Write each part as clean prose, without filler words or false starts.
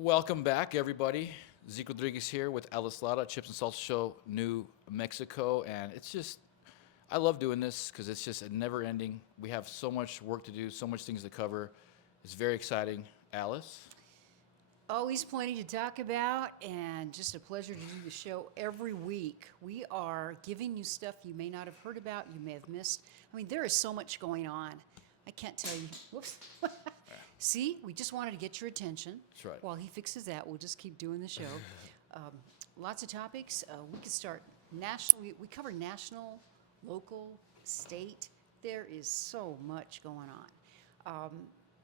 Welcome back, everybody. Zeke Rodriguez here with Alice Lara, Chips and Salsa Show, New Mexico. And I love doing this because it's just a never ending. We have so much work to do, so much things to cover. It's very exciting. Alice? Always plenty to talk about, and just a pleasure to do the show every week. We are giving you stuff you may not have heard about, you may have missed. I mean, there is so much going on. I can't tell you. Whoops. See, we just wanted to get your attention. That's right. While he fixes that, we'll just keep doing the show. Um, Lots of topics. We could start national. We cover national, local, state. There is so much going on.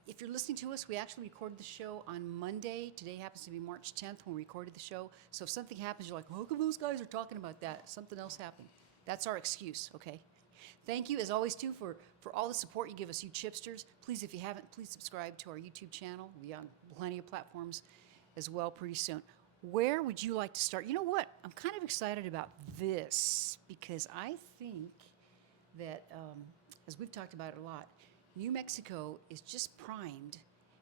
If you're listening to us, we actually recorded the show on Monday. Today happens to be March 10th when we recorded the show. So if something happens, you're like, how come those guys are talking about that? Something else happened. That's our excuse, okay? Thank you, as always, too, for all the support you give us, you chipsters. Please, if you haven't, please subscribe to our YouTube channel. We'll be on plenty of platforms as well pretty soon. Where would you like to start? You know what? I'm kind of excited about this because I think that, as we've talked about it a lot, New Mexico is just primed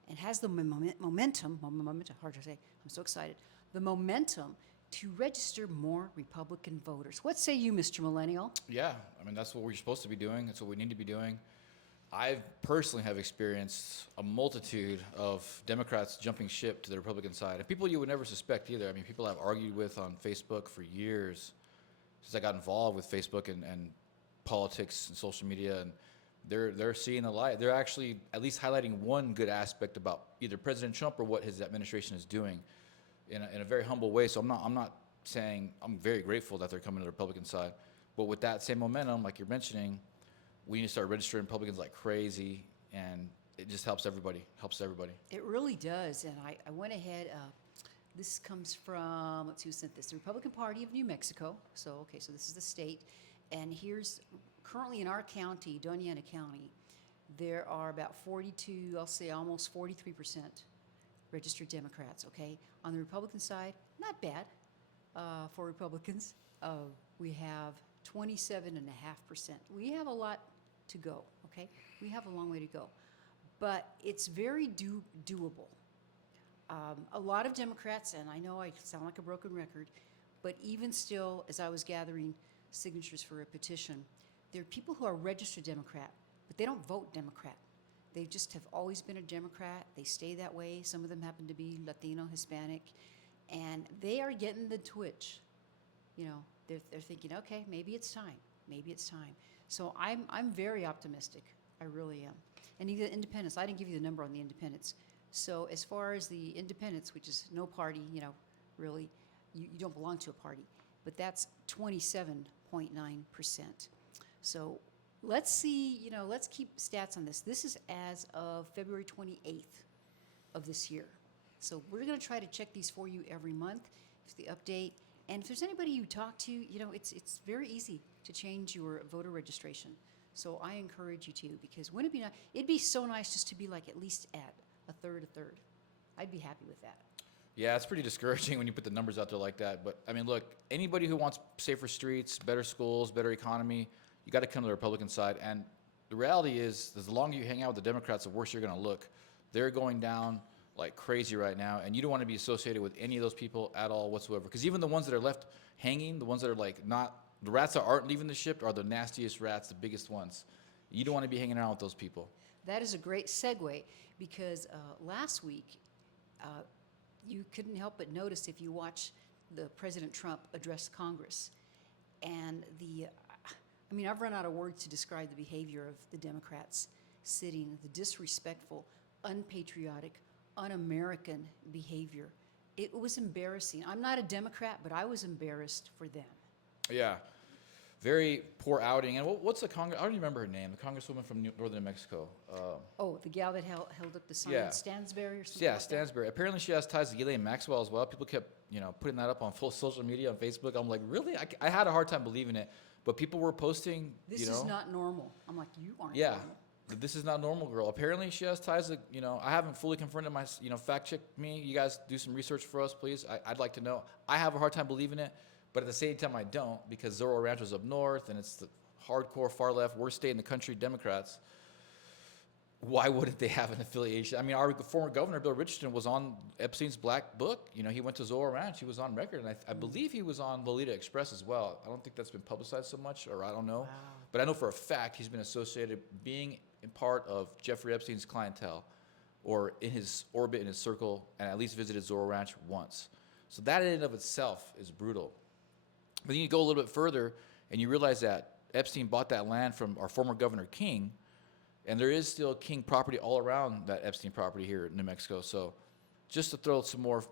and has the momentum, hard to say, I'm so excited, the momentum to register more Republican voters. What say you, Mr. Millennial? Yeah, I mean, that's what we're supposed to be doing. That's what we need to be doing. I personally have experienced a multitude of Democrats jumping ship to the Republican side, and people you would never suspect either. I mean, people I've argued with on Facebook for years since I got involved with Facebook and politics and social media, and they're seeing the light. They're actually at least highlighting one good aspect about either President Trump or what his administration is doing in a very humble way. So I'm not saying I'm very grateful that they're coming to the Republican side, but with that same momentum, like you're mentioning, we need to start registering Republicans like crazy, and it just helps everybody. It really does, and I went ahead. This comes from, let's see who sent this, the Republican Party of New Mexico. So, okay, so this is the state, and here's currently in our county, Doña Ana County, there are about 42, I'll say almost 43% registered Democrats, okay? On the Republican side, not bad for Republicans. We have 27.5%. We have a lot to go, okay? We have a long way to go. But it's very doable. A lot of Democrats, and I know I sound like a broken record, but even still, as I was gathering signatures for a petition, there are people who are registered Democrat, but they don't vote Democrat. They just have always been a Democrat. They stay that way. Some of them happen to be Latino, Hispanic, and they are getting the twitch. You know, they're thinking, okay, maybe it's time. Maybe it's time. So I'm very optimistic. I really am. And the independents, I didn't give you the number on the independents. So as far as the independents, which is no party, you know, really, you don't belong to a party, but that's 27.9%. So let's see, you know, let's keep stats on this. This is as of February 28th of this year. So we're going to try to check these for you every month. It's the update. And if there's anybody you talk to, you know, it's very easy to change your voter registration. So I encourage you to, because wouldn't it be nice? It'd be so nice just to be like at least at a third. I'd be happy with that. Yeah, it's pretty discouraging when you put the numbers out there like that. But I mean, look, anybody who wants safer streets, better schools, better economy, you got to come to the Republican side. And the reality is, the longer you hang out with the Democrats, the worse you're going to look. They're going down like crazy right now, and you don't want to be associated with any of those people at all whatsoever. Because even the ones that are left hanging, the ones that are like not, the rats that aren't leaving the ship are the nastiest rats, the biggest ones. You don't want to be hanging around with those people. That is a great segue, because last week, you couldn't help but notice if you watch the President Trump address Congress. And I mean, I've run out of words to describe the behavior of the Democrats sitting, the disrespectful, unpatriotic, un-American behavior. It was embarrassing. I'm not a Democrat, but I was embarrassed for them. Yeah, very poor outing. And what's the Congress? I don't remember her name. The Congresswoman from northern New Mexico. The gal that held up the sign, Yeah. Stansberry or something. Yeah, like that? Stansberry. Apparently, she has ties to Ghislaine Maxwell as well. People kept, putting that up on full social media on Facebook. I'm like, really? I had a hard time believing it, but people were posting. This is not normal. I'm like, you aren't Yeah, normal. this is not normal, girl. Apparently, she has ties to. I haven't fully confronted my. Fact check me. You guys do some research for us, please. I'd like to know. I have a hard time believing it, but at the same time, I don't, because Zorro Rancho's up north, and it's the hardcore far left, worst state in the country, Democrats. why wouldn't they have an affiliation? I mean, our former governor, Bill Richardson, was on Epstein's Black Book. You know, he went to Zorro Ranch. He was on record. And I believe he was on Lolita Express as well. I don't think that's been publicized so much, or I don't know. Wow. But I know for a fact he's been associated being in part of Jeffrey Epstein's clientele or in his orbit, in his circle, and at least visited Zorro Ranch once. So that in and of itself is brutal. But then you go a little bit further and you realize that Epstein bought that land from our former Governor King, and there is still King property all around that Epstein property here in New Mexico. So just to throw some more,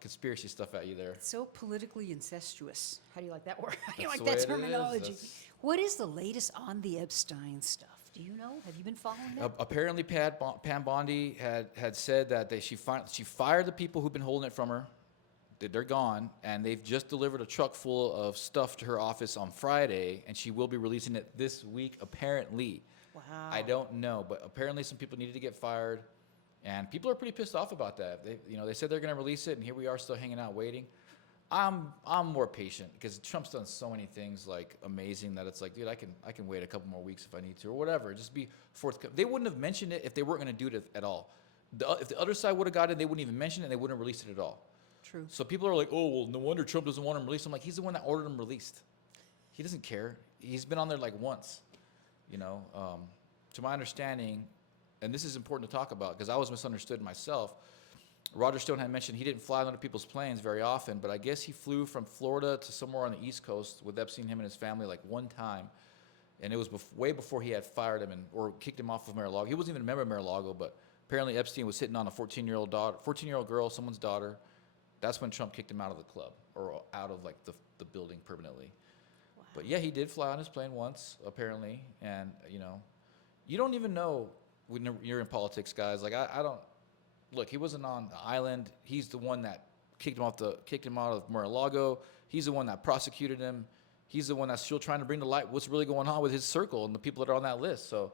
conspiracy stuff at you there. So politically incestuous. How do you like that word? How do you That's like the way that it is. terminology? That's- What is the latest on the Epstein stuff? Do you know? Have you been following that? Apparently, Pam Bondi had said that she fired the people who've been holding it from her. They're gone, and they've just delivered a truck full of stuff to her office on Friday, and she will be releasing it this week, apparently. Wow. I don't know, but apparently some people needed to get fired, and people are pretty pissed off about that. They said they're going to release it, and here we are still hanging out waiting. I'm more patient because Trump's done so many things like amazing that it's like, dude, I can wait a couple more weeks if I need to or whatever. Just be forthcoming. They wouldn't have mentioned it if they weren't going to do it at all. If the other side would have got it, they wouldn't even mention it, and they wouldn't have released it at all. True. So people are like, oh, well, no wonder Trump doesn't want him released. I'm like, he's the one that ordered him released. He doesn't care. He's been on there like once, To my understanding, and this is important to talk about because I was misunderstood myself, Roger Stone had mentioned he didn't fly on other people's planes very often, but I guess he flew from Florida to somewhere on the East Coast with Epstein, him and his family, like one time. And it was way before he had fired him or kicked him off of Mar-a-Lago. He wasn't even a member of Mar-a-Lago, but apparently Epstein was hitting on a 14-year-old girl, someone's daughter. That's when Trump kicked him out of the club or out of like the building permanently. Wow. But yeah, he did fly on his plane once, apparently. And, you don't even know when you're in politics, guys. Like, I don't. Look, he wasn't on the island. He's the one that kicked him out of Mar-a-Lago. He's the one that prosecuted him. He's the one that's still trying to bring to light what's really going on with his circle and the people that are on that list. So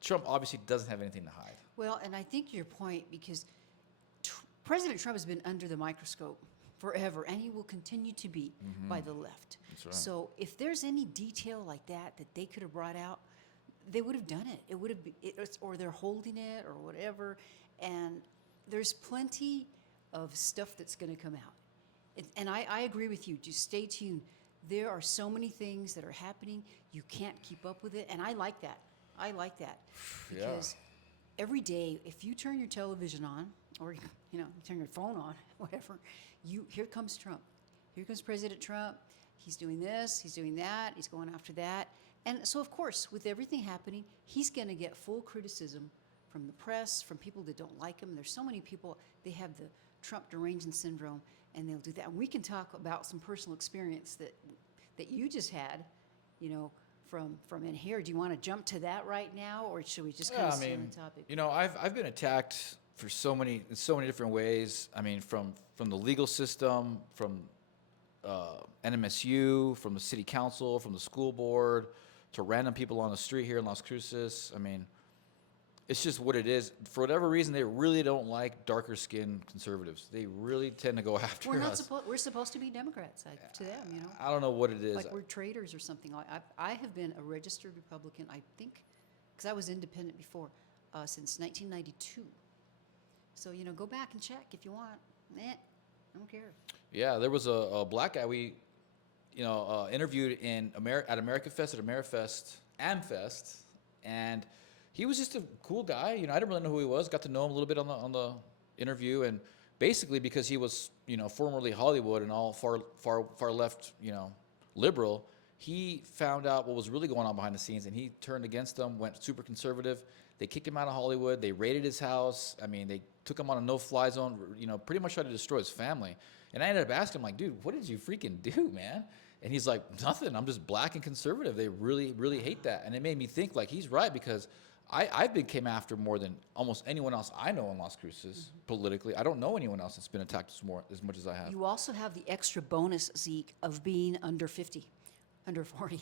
Trump obviously doesn't have anything to hide. Well, and I think your point, because President Trump has been under the microscope forever, and he will continue to be by the left. That's right. So if there's any detail like that they could have brought out, they would have done it. It would have been, or they're holding it or whatever. And there's plenty of stuff that's going to come out. And I agree with you. Just stay tuned. There are so many things that are happening. You can't keep up with it. And I like that. Because every day, if you turn your television on, or you turn your phone on, whatever, here comes Trump. Here comes President Trump. He's doing this, he's doing that, he's going after that. And so, of course, with everything happening, he's going to get full criticism from the press, from people that don't like him. There's so many people, they have the Trump derangement syndrome, and they'll do that. And we can talk about some personal experience that you just had, from in here. Do you want to jump to that right now, or should we just kind of stay on the topic? I've been attacked in so many different ways. I mean, from the legal system, from NMSU, from the city council, from the school board, to random people on the street here in Las Cruces. I mean, it's just what it is. For whatever reason, they really don't like darker-skinned conservatives. They really tend to go after us. We're supposed to be Democrats to them, I don't know what it is. Like we're traitors or something. I have been a registered Republican, I think, because I was independent before, since 1992. So, go back and check if you want. I don't care. Yeah, there was a black guy we, interviewed at America Fest, at AmFest, and he was just a cool guy. I didn't really know who he was. Got to know him a little bit on the interview, and basically because he was, formerly Hollywood and all far left, liberal, he found out what was really going on behind the scenes, and he turned against them, went super conservative. They kicked him out of Hollywood. They raided his house. I mean, they took him on a no-fly zone, pretty much tried to destroy his family. And I ended up asking him, like, dude, what did you freaking do, man? And he's like, nothing. I'm just black and conservative. They really, really hate that. And it made me think, like, he's right, because I've been came after more than almost anyone else I know in Las Cruces politically. I don't know anyone else that's been attacked as much as I have. You also have the extra bonus, Zeke, of being under 50, under 40,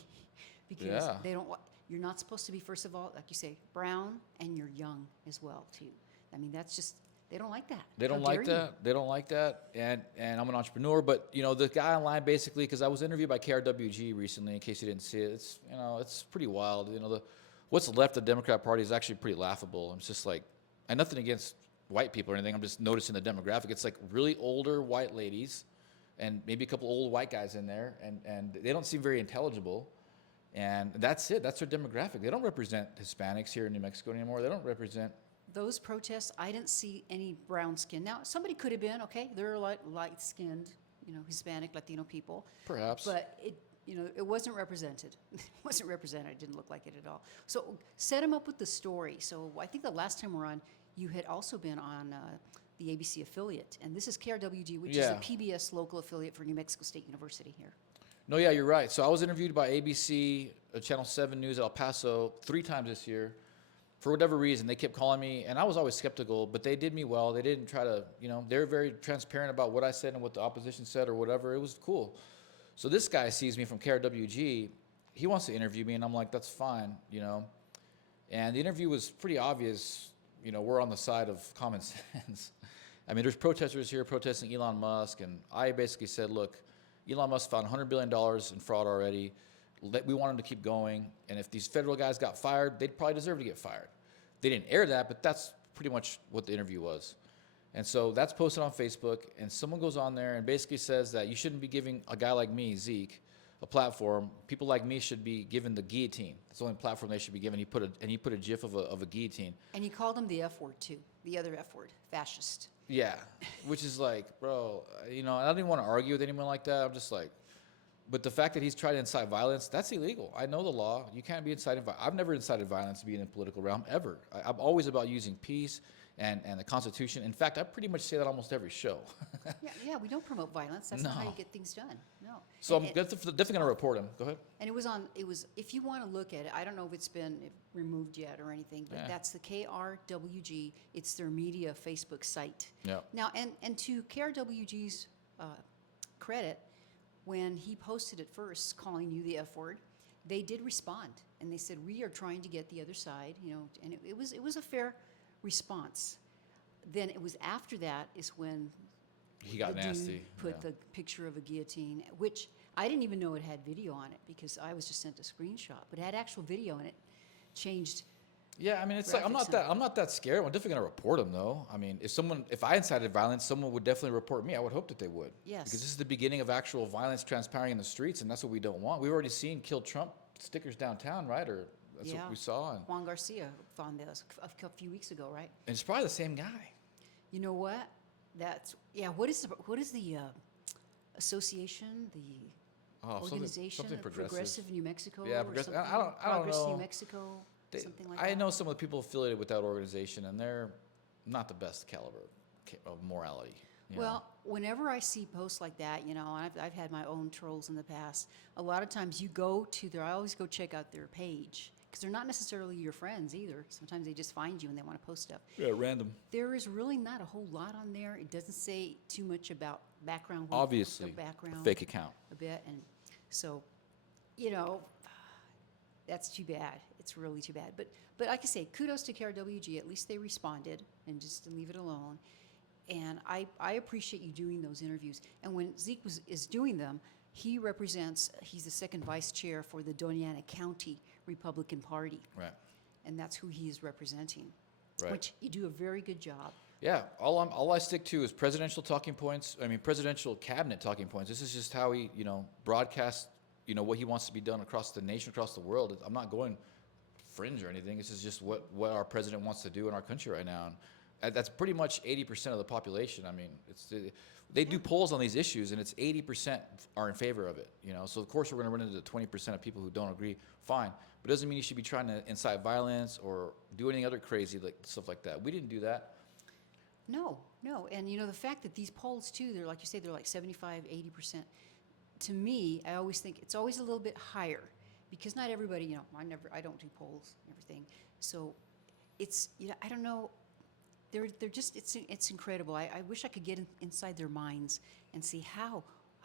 because they don't. You're not supposed to be, first of all, like you say, brown, and you're young as well too. I mean, that's just, they don't like that. They don't like that. They don't like that. And I'm an entrepreneur, but the guy online basically, because I was interviewed by KRWG recently, in case you didn't see it, it's pretty wild. what's left of the Democrat Party is actually pretty laughable. It's just like, and nothing against white people or anything. I'm just noticing the demographic. It's like really older white ladies and maybe a couple old white guys in there, and they don't seem very intelligible. And that's it. That's their demographic. They don't represent Hispanics here in New Mexico anymore. They don't represent. Those protests, I didn't see any brown skin. Now, somebody could have been, okay, they're like light-skinned, Hispanic, Latino people. Perhaps. But it wasn't represented. It wasn't represented. It didn't look like it at all. So set them up with the story. So I think the last time we're on, you had also been on the ABC affiliate. And this is KRWG, which is a PBS local affiliate for New Mexico State University here. No, yeah, you're right. So I was interviewed by ABC, Channel 7 News El Paso 3 times this year. For whatever reason, they kept calling me, and I was always skeptical, but they did me well. They didn't try to, they were very transparent about what I said and what the opposition said or whatever. It was cool. So this guy sees me from KRWG. He wants to interview me, and I'm like, that's fine, And the interview was pretty obvious, we're on the side of common sense. I mean, there's protesters here protesting Elon Musk, and I basically said, look, Elon Musk found $100 billion in fraud already. We want him to keep going, and if these federal guys got fired, they'd probably deserve to get fired. They didn't air that, but that's pretty much what the interview was. And so that's posted on Facebook, and someone goes on there and basically says that you shouldn't be giving a guy like me, Zeke, a platform. People like me should be given the guillotine. That's the only platform they should be given. He put a gif of a guillotine. And he called him the F word too, the other F word, fascist. Yeah, which is like, bro, I don't even want to argue with anyone like that. I'm just like, but the fact that he's trying to incite violence, that's illegal. I know the law. You can't be inciting violence. I've never incited violence to be in the political realm, ever. I'm always about using peace and the Constitution. In fact, I pretty much say that almost every show. Yeah, we don't promote violence. That's not how you get things done. No. So I'm definitely going to report him. Go ahead. And it was, if you want to look at it, I don't know if it's been removed yet or anything, but that's the KRWG. It's their media Facebook site. Yeah. Now, and to KRWG's credit, when he posted it first, calling you the F word, they did respond, and they said, we are trying to get the other side, and it was a fair response. Then it was after that is when he got the nasty. Dude put the picture of a guillotine, which I didn't even know it had video on it because I was just sent a screenshot, but it had actual video and it changed. Yeah, I mean, it's like I'm not that scared. I'm definitely gonna report him though. I mean, if I incited violence, someone would definitely report me. I would hope that they would. Yes. Because this is the beginning of actual violence transpiring in the streets, and that's what we don't want. We've already seen "Kill Trump" stickers downtown, right? Or that's what we saw. And Juan Garcia found this a few weeks ago, right? and it's probably the same guy. You know what? What is the association, the organization, something progressive. New Mexico? Yeah, or progressive. something? I don't Progress know. New Mexico, something like that. I know some of the people affiliated with that organization, and they're not the best caliber of morality. Well, whenever I see posts like that, and I've had my own trolls in the past. A lot of times you go to I always go check out their page because they're not necessarily your friends either. Sometimes they just find you and they want to post stuff. Yeah, random. There is really not a whole lot on there. It doesn't say too much about background. Obviously, background, fake account. A bit, and so, that's too bad. It's really too bad. But like I say, kudos to KRWG. At least they responded and just to leave it alone. And I appreciate you doing those interviews. And when Zeke is doing them, he's the second vice chair for the Doña Ana County Republican Party. Right. And that's who he is representing. Right. Which you do a very good job. Yeah, all I stick to is presidential talking points. I mean, presidential cabinet talking points. This is just how he, broadcasts, what he wants to be done across the nation, across the world. I'm not going fringe or anything. This is just what our president wants to do in our country right now. And that's pretty much 80% of the population. I mean, they do polls on these issues, and it's 80% are in favor of it. So of course we're going to run into 20% of people who don't agree. Fine, but it doesn't mean you should be trying to incite violence or do any other crazy stuff like that. We didn't do that. No, and the fact that these polls too, they're like you say, they're like 75, 80%. To me, I always think it's always a little bit higher because not everybody, I don't do polls and everything. So it's, I don't know. They're just, it's incredible. I wish I could get inside their minds and see how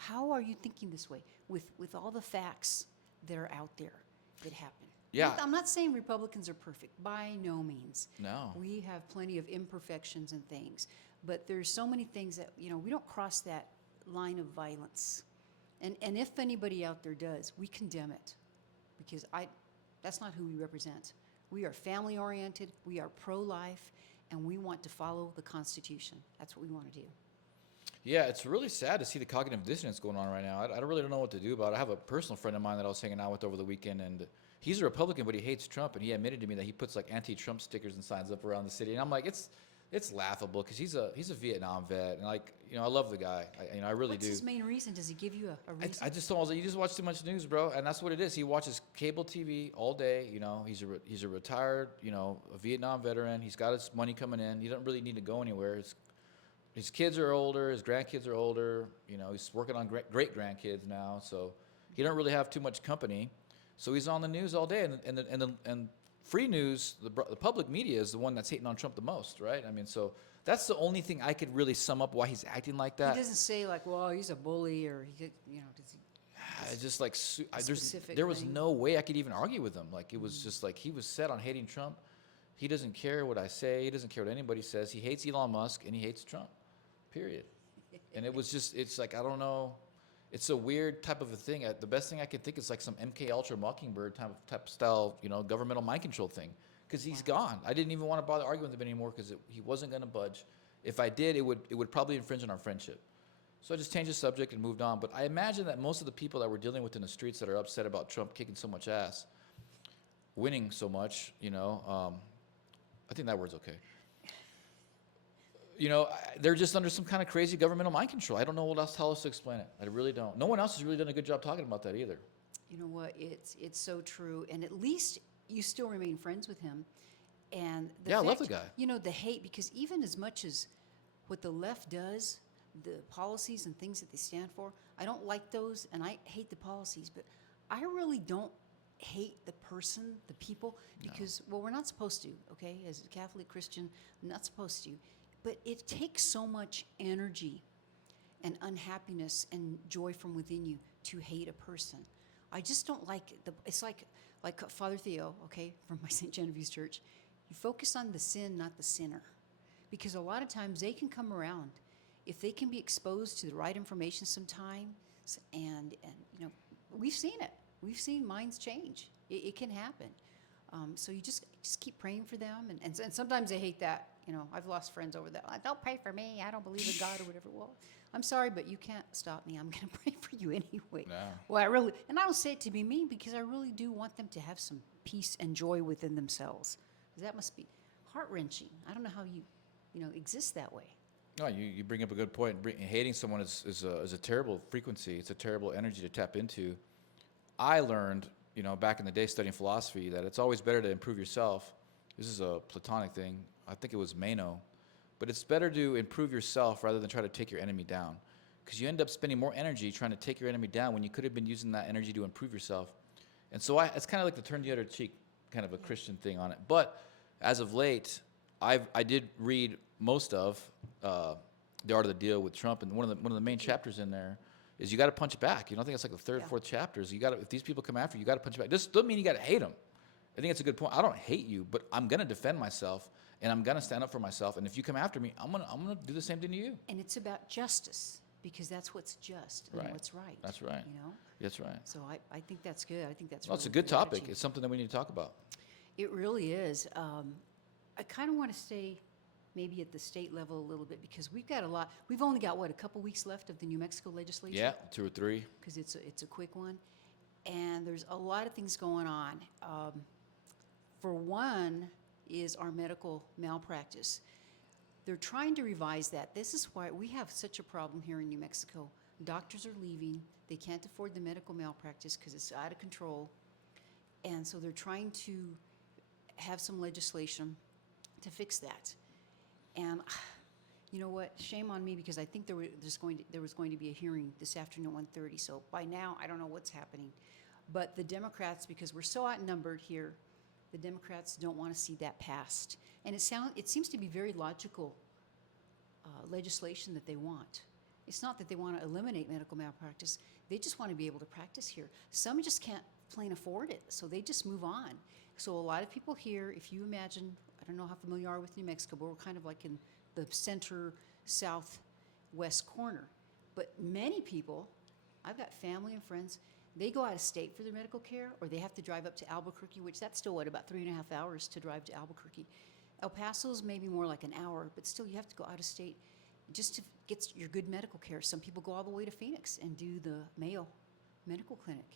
are you thinking this way with all the facts that are out there that happen. Yeah. I'm not saying Republicans are perfect, by no means. No. We have plenty of imperfections and things, but there's so many things that, we don't cross that line of violence. And if anybody out there does, we condemn it because that's not who we represent. We are family oriented, we are pro-life, and we want to follow the Constitution. That's what we want to do. Yeah, it's really sad to see the cognitive dissonance going on right now. I really don't know what to do about it. I have a personal friend of mine that I was hanging out with over the weekend, and he's a Republican, but he hates Trump, and he admitted to me that he puts like anti-Trump stickers and signs up around the city, and I'm like, it's laughable because he's a Vietnam vet, and like, you know, I love the guy. I really What's do. his main reason? Does he give you a reason? I just told him, I was like, you just watch too much news, bro, and that's what it is. He watches cable TV all day. You know, he's a retired, you know, a Vietnam veteran. He's got his money coming in. He doesn't really need to go anywhere. His kids are older. His grandkids are older. You know, he's working on great grandkids now, so he don't really have too much company. So he's on the news all day, and free news, the public media is the one that's hating on Trump the most, right? I mean, so that's the only thing I could really sum up why he's acting like that. He doesn't say like, well, he's a bully, or he could, you know, does he? I just like Specific there was thing. no way I could even argue with him. Like it was just like he was set on hating Trump. He doesn't care what I say. He doesn't care what anybody says. He hates Elon Musk and he hates Trump. Period. And it was just, it's like, I don't know. It's a weird type of a thing. The best thing I could think is like some MK Ultra Mockingbird type style, you know, governmental mind control thing. Because he's gone. I didn't even want to bother arguing with him anymore because he wasn't going to budge. If I did, it would probably infringe on our friendship. So I just changed the subject and moved on. But I imagine that most of the people that we're dealing with in the streets that are upset about Trump kicking so much ass, winning so much, you know, I think that word's okay. You know, they're just under some kind of crazy governmental mind control. I don't know what else to explain it. I really don't. No one else has really done a good job talking about that either. You know what? It's so true. And at least you still remain friends with him. And I love the guy. You know, the hate, because even as much as what the left does, the policies and things that they stand for, I don't like those, and I hate the policies, but I really don't hate the person, the people, because, well, we're not supposed to, okay? As a Catholic Christian, I'm not supposed to. But it takes so much energy and unhappiness and joy from within you to hate a person. I just don't like it's like Father Theo, okay, from my St. Genevieve's Church. You focus on the sin, not the sinner. Because a lot of times they can come around. If they can be exposed to the right information sometimes, and you know, we've seen it. We've seen minds change. It can happen. So you just keep praying for them. And sometimes they hate that. You know, I've lost friends over that. Don't pray for me. I don't believe in God or whatever. Well, I'm sorry, but you can't stop me. I'm going to pray for you anyway. No. Well, and I don't say it to be mean, because I really do want them to have some peace and joy within themselves. That must be heart-wrenching. I don't know how you know, exist that way. No, you bring up a good point. Hating someone is a terrible frequency. It's a terrible energy to tap into. I learned, you know, back in the day studying philosophy, that it's always better to improve yourself. This is a Platonic thing. I think it was Meno. But it's better to improve yourself rather than try to take your enemy down. Because you end up spending more energy trying to take your enemy down when you could have been using that energy to improve yourself. And so it's kind of like the turn the other cheek kind of a Christian thing on it. But as of late, I did read most of The Art of the Deal with Trump, and one of the main chapters in there is you got to punch back. You know, I think it's like the third, fourth chapters. You got if these people come after you, got to punch back. This doesn't mean you got to hate them. I think it's a good point. I don't hate you, but I'm gonna defend myself, and I'm gonna stand up for myself. And if you come after me, I'm gonna do the same thing to you. And it's about justice, because that's what's just and Right. what's right. That's right. You know. That's right. So I think that's good. I think that's. Well, it's a really good topic. attitude. It's something that we need to talk about. It really is. I kind of want to stay maybe at the state level a little bit, because we've got a lot. We've only got, what, a couple weeks left of the New Mexico legislature? Yeah, 2 or 3. Because it's a quick one. And there's a lot of things going on. For one is our medical malpractice. They're trying to revise that. This is why we have such a problem here in New Mexico. Doctors are leaving. They can't afford the medical malpractice because it's out of control. And so they're trying to have some legislation to fix that. And you know what? Shame on me, because I think there was going to be a hearing this afternoon at 1:30. So by now, I don't know what's happening. But the Democrats, because we're so outnumbered here, the Democrats don't want to see that passed. And it seems to be very logical legislation that they want. It's not that they want to eliminate medical malpractice. They just want to be able to practice here. Some just can't plain afford it, so they just move on. So a lot of people here, if you imagine, I don't know how familiar you are with New Mexico, but we're kind of like in the center southwest corner. But many people, I've got family and friends, they go out of state for their medical care, or they have to drive up to Albuquerque, which that's still, what, about 3.5 hours to drive to Albuquerque. El Paso's maybe more like an hour, but still you have to go out of state just to get your good medical care. Some people go all the way to Phoenix and do the Mayo Medical Clinic.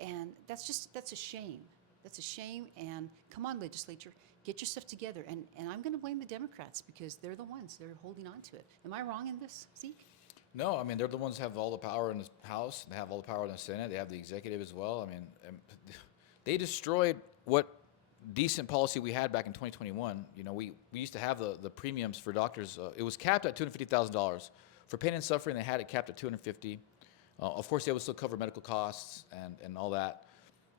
And that's a shame. That's a shame. And come on, legislature, get your stuff together. And I'm going to blame the Democrats because they're the ones that are holding on to it. Am I wrong in this, Zeke? No, I mean, they're the ones that have all the power in the House. They have all the power in the Senate. They have the executive as well. I mean, they destroyed what decent policy we had back in 2021. You know, we used to have the premiums for doctors. It was capped at $250,000. For pain and suffering, they had it capped at $250,000. Of course, they would still cover medical costs and all that.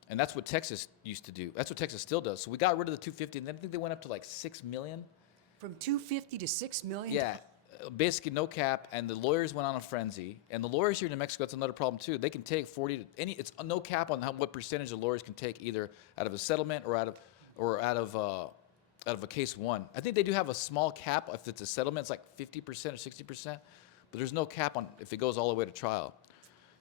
And that's what Texas used to do. That's what Texas still does. So we got rid of the $250,000, and then I think they went up to like $6 million. From $250,000 to $6 million? Yeah, basically no cap, and the lawyers went on a frenzy. And the lawyers here in New Mexico, that's another problem too. They can take 40 to any. It's no cap on what percentage the lawyers can take, either out of a settlement or out of a case won. I think they do have a small cap if it's a settlement. It's like 50% or 60%, but there's no cap on if it goes all the way to trial.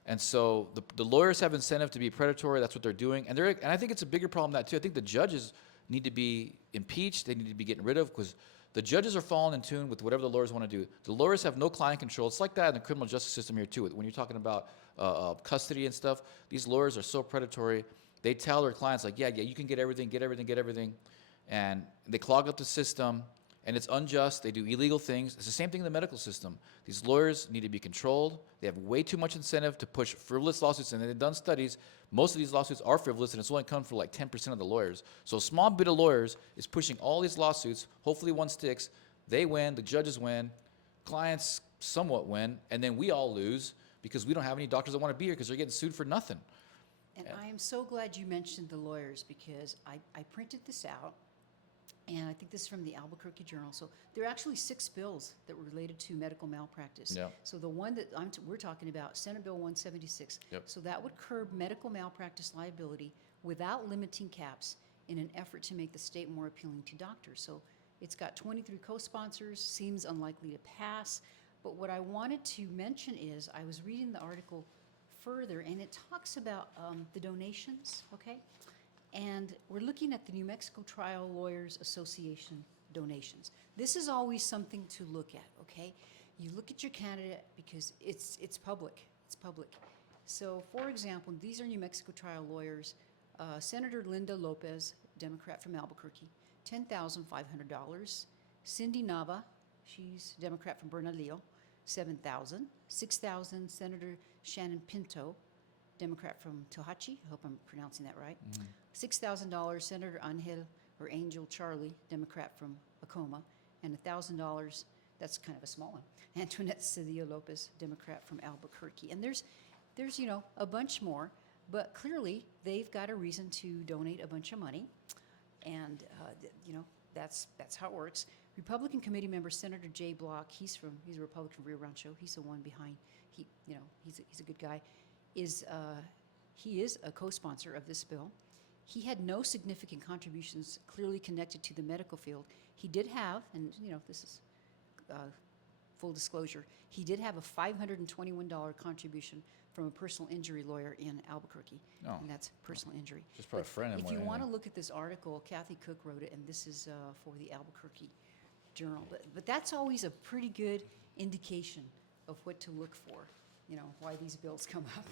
And so the lawyers have incentive to be predatory. That's what they're doing, and I think it's a bigger problem than that too. I think the judges need to be impeached. They need to be getting rid of, because the judges are falling in tune with whatever the lawyers want to do. The lawyers have no client control. It's like that in the criminal justice system here too. When you're talking about custody and stuff, these lawyers are so predatory. They tell their clients like, yeah, you can get everything, and they clog up the system. And it's unjust. They do illegal things. It's the same thing in the medical system. These lawyers need to be controlled. They have way too much incentive to push frivolous lawsuits. And they've done studies. Most of these lawsuits are frivolous, and it's only come for like 10% of the lawyers. So a small bit of lawyers is pushing all these lawsuits. Hopefully one sticks. They win. The judges win. Clients somewhat win. And then we all lose because we don't have any doctors that want to be here because they're getting sued for nothing. And I am so glad you mentioned the lawyers, because I printed this out. And I think this is from the Albuquerque Journal. So there are actually 6 bills that were related to medical malpractice. Yeah. So the one that we're talking about, Senate Bill 176. Yep. So that would curb medical malpractice liability without limiting caps in an effort to make the state more appealing to doctors. So it's got 23 co-sponsors, seems unlikely to pass. But what I wanted to mention is I was reading the article further, and it talks about the donations, okay? And we're looking at the New Mexico Trial Lawyers Association donations. This is always something to look at, okay? You look at your candidate because it's public. It's public. So, for example, these are New Mexico trial lawyers. Senator Linda Lopez, Democrat from Albuquerque, $10,500. Cindy Nava, she's Democrat from Bernalillo, $7,000. $6,000, Senator Shannon Pinto, Democrat from Tohatchi. I hope I'm pronouncing that right. $6,000, Senator Angel Charlie, Democrat from Acoma, and $1,000, that's kind of a small one, Antoinette Cedillo Lopez, Democrat from Albuquerque. And there's a bunch more, but clearly they've got a reason to donate a bunch of money, and that's how it works. Republican committee member Senator Jay Block, he's a Republican from Rio Rancho. He's the one behind. He's a good guy. He is a co-sponsor of this bill. He had no significant contributions clearly connected to the medical field. He did have, and this is full disclosure, he did have a $521 contribution from a personal injury lawyer in Albuquerque, and that's personal injury. Just probably a friend. If you want to look at this article, Kathy Cook wrote it, and this is for the Albuquerque Journal. But that's always a pretty good indication of what to look for, why these bills come up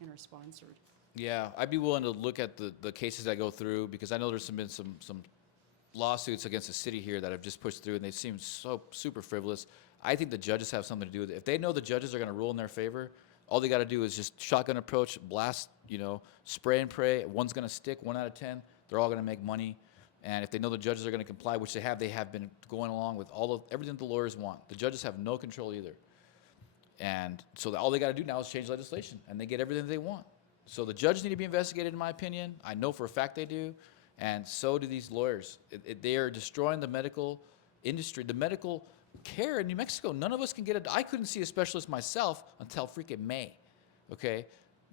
and are sponsored. Yeah, I'd be willing to look at the cases that go through, because I know there's been some lawsuits against the city here that have just pushed through, and they seem so super frivolous. I think the judges have something to do with it. If they know the judges are going to rule in their favor, all they got to do is just shotgun approach, blast, spray and pray. One's going to stick, 1 out of 10. They're all going to make money. And if they know the judges are going to comply, which they have been going along with everything the lawyers want. The judges have no control either. And so all they got to do now is change legislation, and they get everything they want. So the judges need to be investigated, in my opinion. I know for a fact they do, and so do these lawyers. They are destroying the medical industry, the medical care in New Mexico. None of us can get it. I couldn't see a specialist myself until freaking May, okay?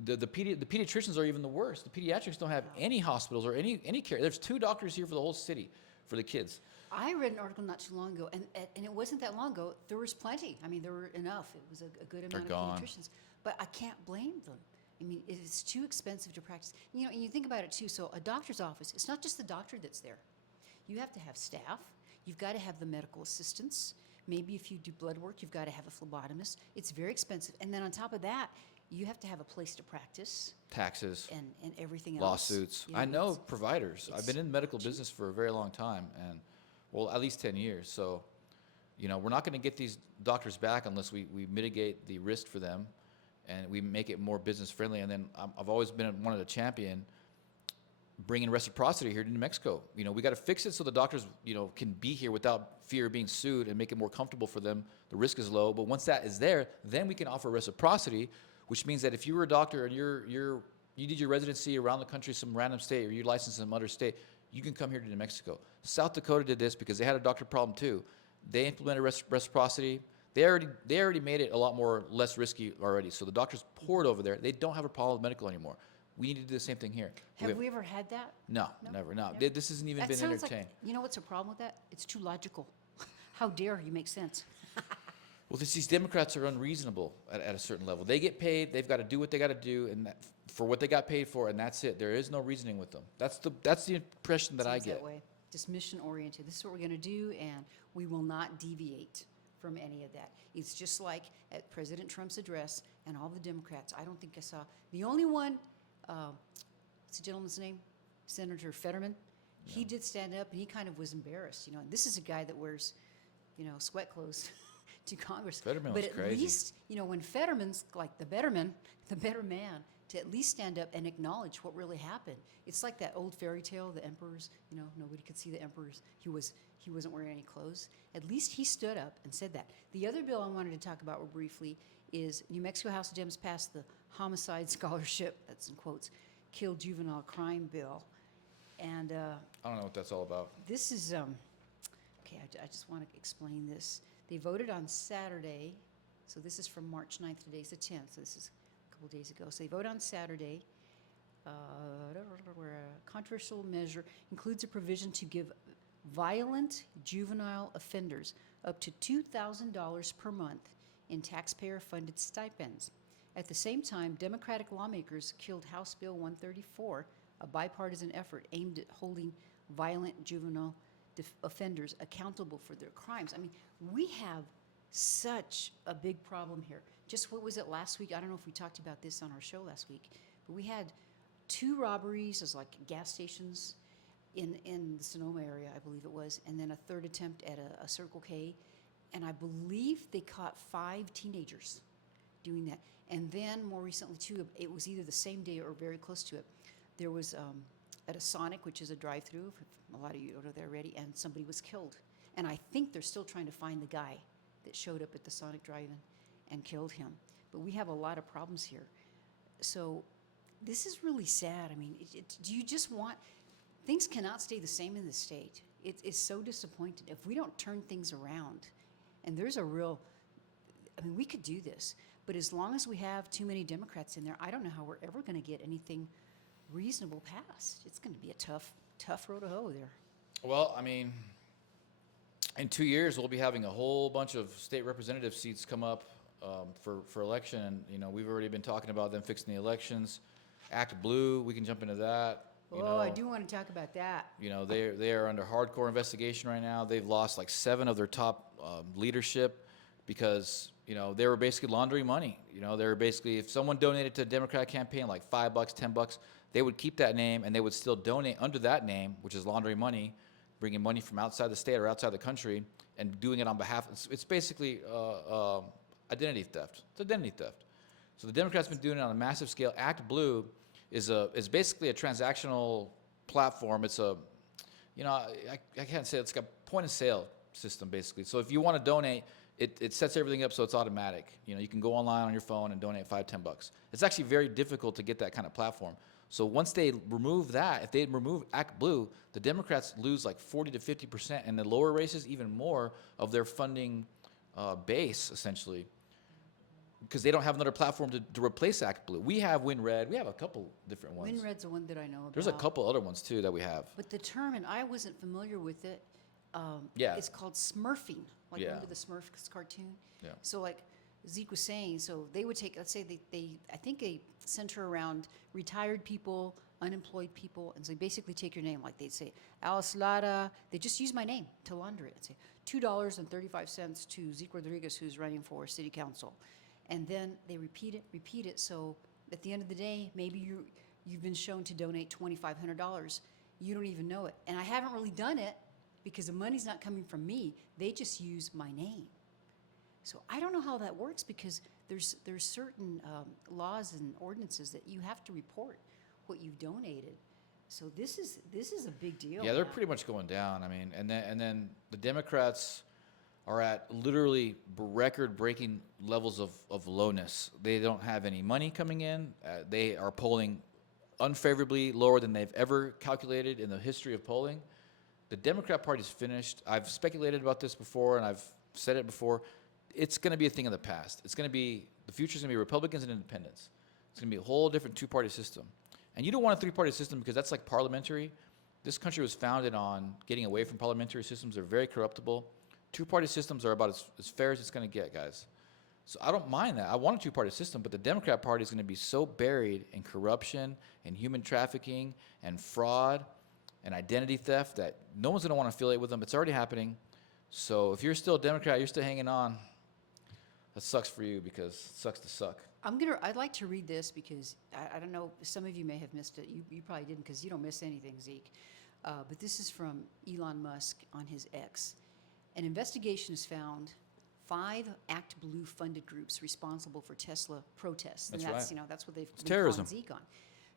The pediatricians are even the worst. The pediatrics don't have any hospitals or any care. There's 2 doctors here for the whole city for the kids. I read an article not too long ago, and it wasn't that long ago. There was plenty. I mean, there were enough. It was a good amount of pediatricians. But I can't blame them, I mean, it's too expensive to practice. You know, and you think about it too. So a doctor's office, it's not just the doctor that's there. You have to have staff. You've got to have the medical assistants. Maybe if you do blood work, you've got to have a phlebotomist. It's very expensive. And then on top of that, you have to have a place to practice Taxes, and everything else. lawsuits. You know, I know it's- providers. I've been in the medical business for a very long time, and well, at least 10 years. So, we're not going to get these doctors back unless we mitigate the risk for them and we make it more business friendly. And then I've always been one of the champion bringing reciprocity here to New Mexico. We got to fix it so the doctors, can be here without fear of being sued and make it more comfortable for them. The risk is low, but once that is there, then we can offer reciprocity, which means that if you were a doctor and you did your residency around the country, some random state, or you licensed in some other state, you can come here to New Mexico. South Dakota did this because they had a doctor problem too. They implemented reciprocity. They already made it a lot more less risky already. So the doctors poured over there. They don't have a problem with medical anymore. We need to do the same thing here. Have we ever had that? No, No? never. No, Never? this hasn't even That been sounds entertained. like, you know what's a problem with that? It's too logical. How dare you make sense? Well, these Democrats are unreasonable at a certain level. They get paid. They've got to do what they got to do, and for what they got paid for, and that's it. There is no reasoning with them. That's the impression that I Seems get. that way. Just mission oriented. This is what we're going to do, and we will not deviate from any of that. It's just like at President Trump's address and all the Democrats. I don't think I saw the only one. What's the gentleman's name? Senator Fetterman. Yeah. He did stand up, and he kind of was embarrassed. And this is a guy that wears, sweat clothes to Congress. Fetterman but was at crazy. least, when Fetterman's like the better man, to at least stand up and acknowledge what really happened. It's like that old fairy tale, the emperors. Nobody could see the emperors. He wasn't wearing any clothes. At least he stood up and said that. The other bill I wanted to talk about briefly is New Mexico House of Dems passed the homicide scholarship, that's in quotes, kill juvenile crime bill. And I don't know what that's all about. this is, okay, I just want to explain this. They voted on Saturday, so this is from March 9th, today's the 10th, so this is a couple days ago. So they vote on Saturday, where a controversial measure includes a provision to give violent juvenile offenders up to $2,000 per month in taxpayer-funded stipends. At the same time, Democratic lawmakers killed House Bill 134, a bipartisan effort aimed at holding violent juvenile offenders accountable for their crimes. I mean, we have such a big problem here. Just what was it last week? I don't know if we talked about this on our show last week, but we had 2 robberies as like gas stations in the Sonoma area, I believe it was, and then a third attempt at a Circle K. And I believe they caught 5 teenagers doing that. And then more recently, too, it was either the same day or very close to it. There was at a Sonic, which is a drive-through, a lot of you don't know that already, and somebody was killed. And I think they're still trying to find the guy that showed up at the Sonic drive-in and killed him. But we have a lot of problems here. So this is really sad. I mean, do you just want, things cannot stay the same in this state. It's so disappointing. If we don't turn things around, and there's a real, I mean, we could do this, but as long as we have too many Democrats in there, I don't know how we're ever going to get anything reasonable passed. It's going to be a tough road to hoe there. Well, I mean, in 2 years, we'll be having a whole bunch of state representative seats come up for election. And, we've already been talking about them fixing the elections. Act Blue, we can jump into that. I do want to talk about that. They are under hardcore investigation right now. They've lost like 7 of their top leadership because, they were basically laundering money. They were basically, if someone donated to a Democratic campaign like $5, $10, they would keep that name and they would still donate under that name, which is laundering money, bringing money from outside the state or outside the country and doing it on behalf. It's basically identity theft. It's identity theft. So the Democrats have been doing it on a massive scale. Act Blue is basically a transactional platform. It's I can't say, it's like a point of sale system basically. So if you want to donate, it sets everything up so it's automatic. You can go online on your phone and donate $5, $10. It's actually very difficult to get that kind of platform. So once they remove that, if they remove Act Blue, the Democrats lose like 40 to 50%, and the lower races even more of their funding base essentially, because they don't have another platform to replace Act Blue. We have WinRed. We have a couple different ones. WinRed's the one that I know about. There's a couple other ones too that we have. But the term, and I wasn't familiar with it. Yeah. It's called smurfing. Like Yeah. remember the Smurfs cartoon? Yeah. So like Zeke was saying, so they would take, let's say I think they center around retired people, unemployed people, and so they basically take your name, like they'd say, Alice Lara, they just use my name to launder it and say, $2.35 to Zeke Rodriguez, who's running for city council. And then they repeat it, so at the end of the day, maybe you've been shown to donate $2,500. You don't even know it. And I haven't really done it because the money's not coming from me. They just use my name. So I don't know how that works because there's certain laws and ordinances that you have to report what you've donated. So this is a big deal. Yeah, they're pretty much going down. I mean, and then the Democrats are at literally record-breaking levels of lowness. They don't have any money coming in. They are polling unfavorably, lower than they've ever calculated in the history of polling. The Democrat Party's finished. I've speculated about this before, and I've said it before. It's going to be a thing of the past. It's going to be, the future's going to be Republicans and independents. It's going to be a whole different two-party system. And you don't want a three-party system because that's like parliamentary. This country was founded on getting away from parliamentary systems. They're very corruptible. Two-party systems are about as fair as it's going to get, guys. So I don't mind that. I want a two-party system, but the Democrat Party is going to be so buried in corruption and human trafficking and fraud and identity theft that no one's going to want to affiliate with them. It's already happening. So if you're still a Democrat, you're still hanging on, that sucks for you because it sucks to suck. I'd like to read this because I don't know, some of you may have missed it. You probably didn't because you don't miss anything, Zeke. But this is from Elon Musk on his X. An investigation has found 5 Act Blue funded groups responsible for Tesla protests. That's and that's, right. you know, that's what they've It's been terrorism. calling Zeke on.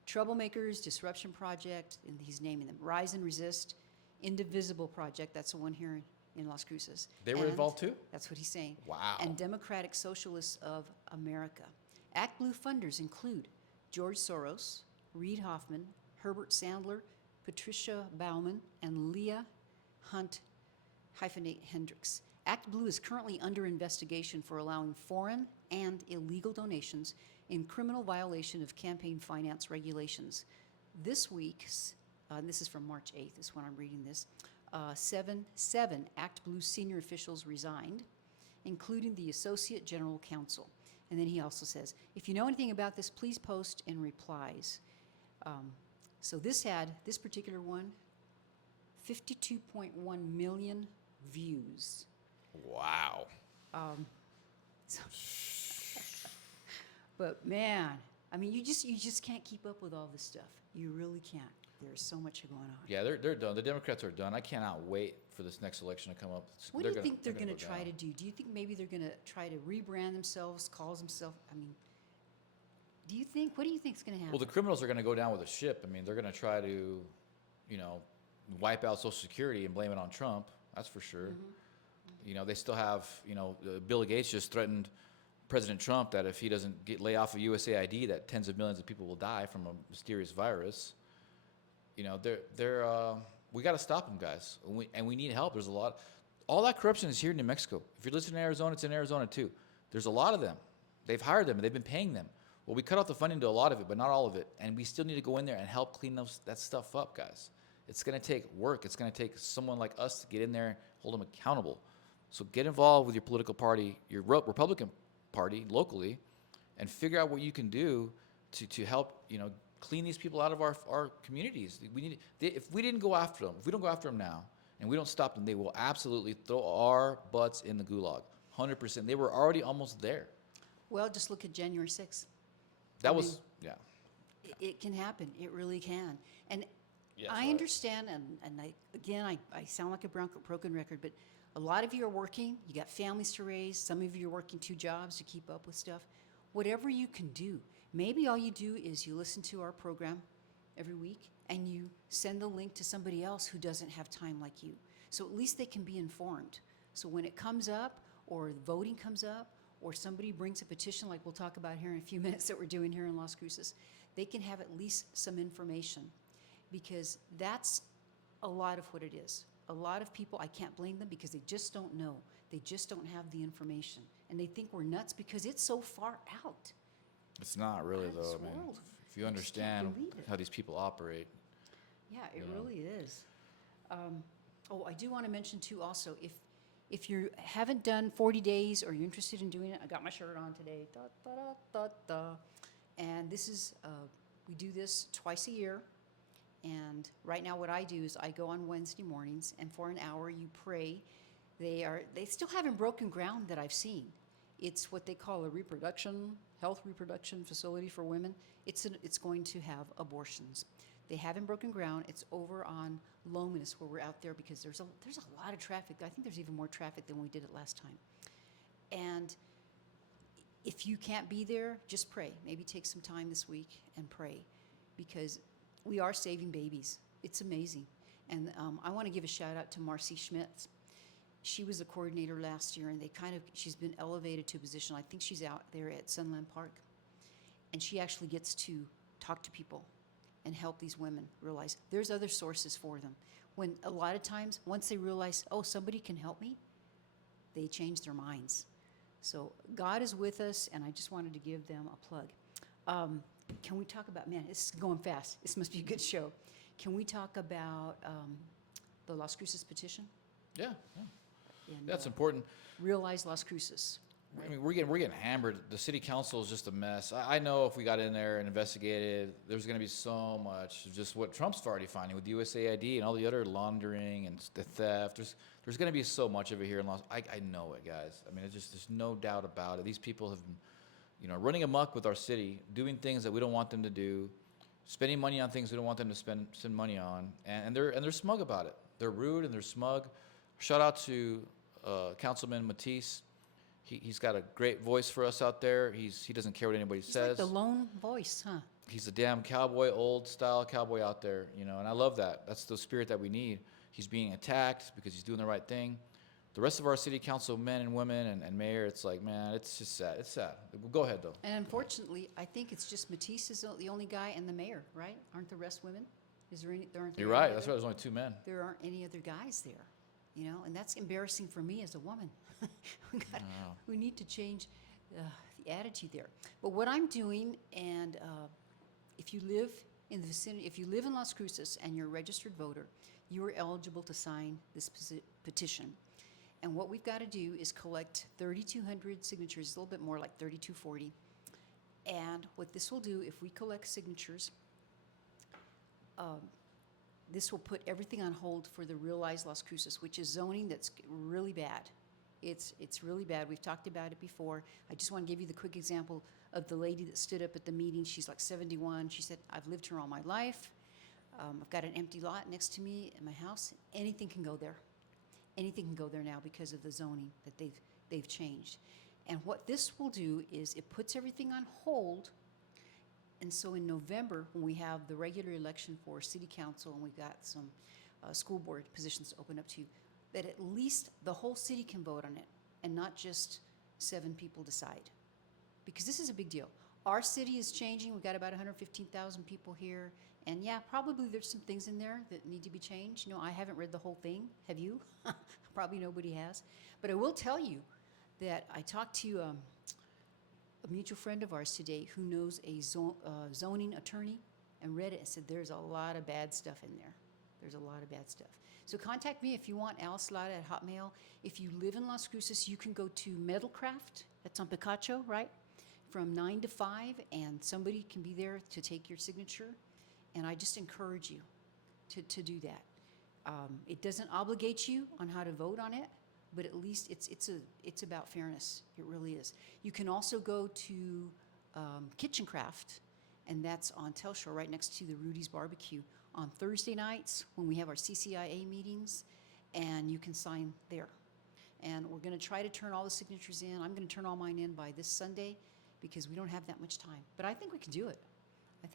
Troublemakers, Disruption Project, and he's naming them. Rise and Resist, Indivisible Project, that's the one here in Las Cruces. They were And involved too? that's what he's saying. Wow. And Democratic Socialists of America. Act Blue funders include George Soros, Reid Hoffman, Herbert Sandler, Patricia Baumann, and Leah Hunt Hendricks. Act Blue is currently under investigation for allowing foreign and illegal donations in criminal violation of campaign finance regulations. This week's, this is from March 8th, is when I'm reading this, seven Act Blue senior officials resigned, including the Associate General Counsel. And then he also says, if you know anything about this, please post in replies. So this particular one, 52.1 million views. Wow. But man, I mean, you just can't keep up with all this stuff. You really can't. There's so much going on. Yeah, they're done. The Democrats are done. I cannot wait for this next election to come up. What do you think they're going to go try down. to do? Do you think maybe they're going to try to rebrand themselves, call themselves? I mean, what do you think is going to happen? Well, the criminals are going to go down with a ship. I mean, they're going to try to, wipe out Social Security and blame it on Trump. That's for sure. Mm-hmm. They still have, Bill Gates just threatened President Trump that if he doesn't lay off of USAID, that tens of millions of people will die from a mysterious virus. We got to stop them, guys. And we need help. There's a lot. All that corruption is here in New Mexico. If you're listening in Arizona, it's in Arizona too. There's a lot of them. They've hired them and they've been paying them. Well, we cut off the funding to a lot of it, but not all of it. And we still need to go in there and help clean that stuff up, guys. It's going to take work. It's going to take someone like us to get in there and hold them accountable. So get involved with your political party, your Republican Party locally, and figure out what you can do to help, clean these people out of our communities. If we don't go after them now, and we don't stop them, they will absolutely throw our butts in the gulag. 100%. They were already almost there. Well, just look at January 6th. Yeah. It can happen. It really can. And Yes, I right. understand, and I sound like a broken record, but a lot of you are working. You got families to raise. Some of you are working 2 jobs to keep up with stuff. Whatever you can do. Maybe all you do is you listen to our program every week and you send the link to somebody else who doesn't have time like you. So at least they can be informed. So when it comes up or voting comes up or somebody brings a petition like we'll talk about here in a few minutes that we're doing here in Las Cruces, they can have at least some information because that's a lot of what it is. A lot of people, I can't blame them because they just don't know. They just don't have the information. And they think we're nuts because it's so far out. It's not really, Out of this though. I mean, world. if you I just can't understand believe it. how these people operate. Yeah, it Yeah. really is. I do want to mention too also, If you haven't done 40 days or you're interested in doing it, I got my shirt on today. Da, da, da, da, da. And this is, we do this twice a year. And right now what I do is I go on Wednesday mornings, and for an hour you pray. They still haven't broken ground that I've seen. It's what they call a health reproduction facility for women. It's going to have abortions. They haven't broken ground. It's over on Lomas where we're out there because there's a lot of traffic. I think there's even more traffic than we did it last time. And if you can't be there, just pray. Maybe take some time this week and pray, because we are saving babies. It's amazing. And I want to give a shout out to Marcy Schmitz. She was the coordinator last year, and she's been elevated to a position. I think she's out there at Sunland Park, and she actually gets to talk to people and help these women realize there's other sources for them. When a lot of times, once they realize, oh, somebody can help me, they change their minds. So God is with us, and I just wanted to give them a plug. Can we talk about, man, it's going fast. This must be a good show. Can we talk about the Las Cruces petition? Yeah. And, That's important. Realize Las Cruces. I mean, we're getting hammered. The city council is just a mess. I know if we got in there and investigated, there's going to be so much of just what Trump's already finding with USAID and all the other laundering and the theft. There's going to be so much of it here in Los. I know it, guys. I mean, there's no doubt about it. These people have been, running amok with our city, doing things that we don't want them to do, spending money on things we don't want them to spend money on, and they're smug about it. They're rude and they're smug. Shout out to Councilman Matisse. He's got a great voice for us out there. He doesn't care what anybody He's says. like the lone voice, huh? He's a damn cowboy, old style cowboy out there, and I love that. That's the spirit that we need. He's being attacked because he's doing the right thing. The rest of our city council men and women and mayor, it's like, man, it's just sad. It's sad. Go ahead, though. And unfortunately, I think it's just Matisse is the only guy and the mayor, right? Aren't the rest women? You're right. That's right. There's only two men. There aren't any other guys there, and that's embarrassing for me as a woman. We need to change the attitude there. But what I'm doing, and if you live in the vicinity, if you live in Las Cruces and you're a registered voter, you are eligible to sign this petition. And what we've got to do is collect 3,200 signatures, a little bit more like 3,240. And what this will do, if we collect signatures, this will put everything on hold for the Realize Las Cruces, which is zoning that's really bad. It's really bad. We've talked about it before. I just want to give you the quick example of the lady that stood up at the meeting. She's like 71. She said, I've lived here all my life. I've got an empty lot next to me in my house. Anything can go there. Anything can go there now because of the zoning that they've changed. And what this will do is it puts everything on hold. And so in November, when we have the regular election for city council and we've got some school board positions to open up to, that at least the whole city can vote on it and not just 7 people decide. Because this is a big deal. Our city is changing. We've got about 115,000 people here. And yeah, probably there's some things in there that need to be changed. I haven't read the whole thing. Have you? Probably nobody has. But I will tell you that I talked to a mutual friend of ours today who knows a zoning attorney and read it and said there's a lot of bad stuff in there. There's a lot of bad stuff. So contact me if you want, alicelada at Hotmail. If you live in Las Cruces, you can go to Metalcraft. That's on Picacho, right? From 9 to 5, and somebody can be there to take your signature. And I just encourage you to do that. It doesn't obligate you on how to vote on it, but at least it's about fairness. It really is. You can also go to Kitchen Craft, and that's on Telshore, right next to the Rudy's Barbecue, on Thursday nights when we have our CCIA meetings, and you can sign there. And we're going to try to turn all the signatures in. I'm going to turn all mine in by this Sunday because we don't have that much time. But I think we can do it. And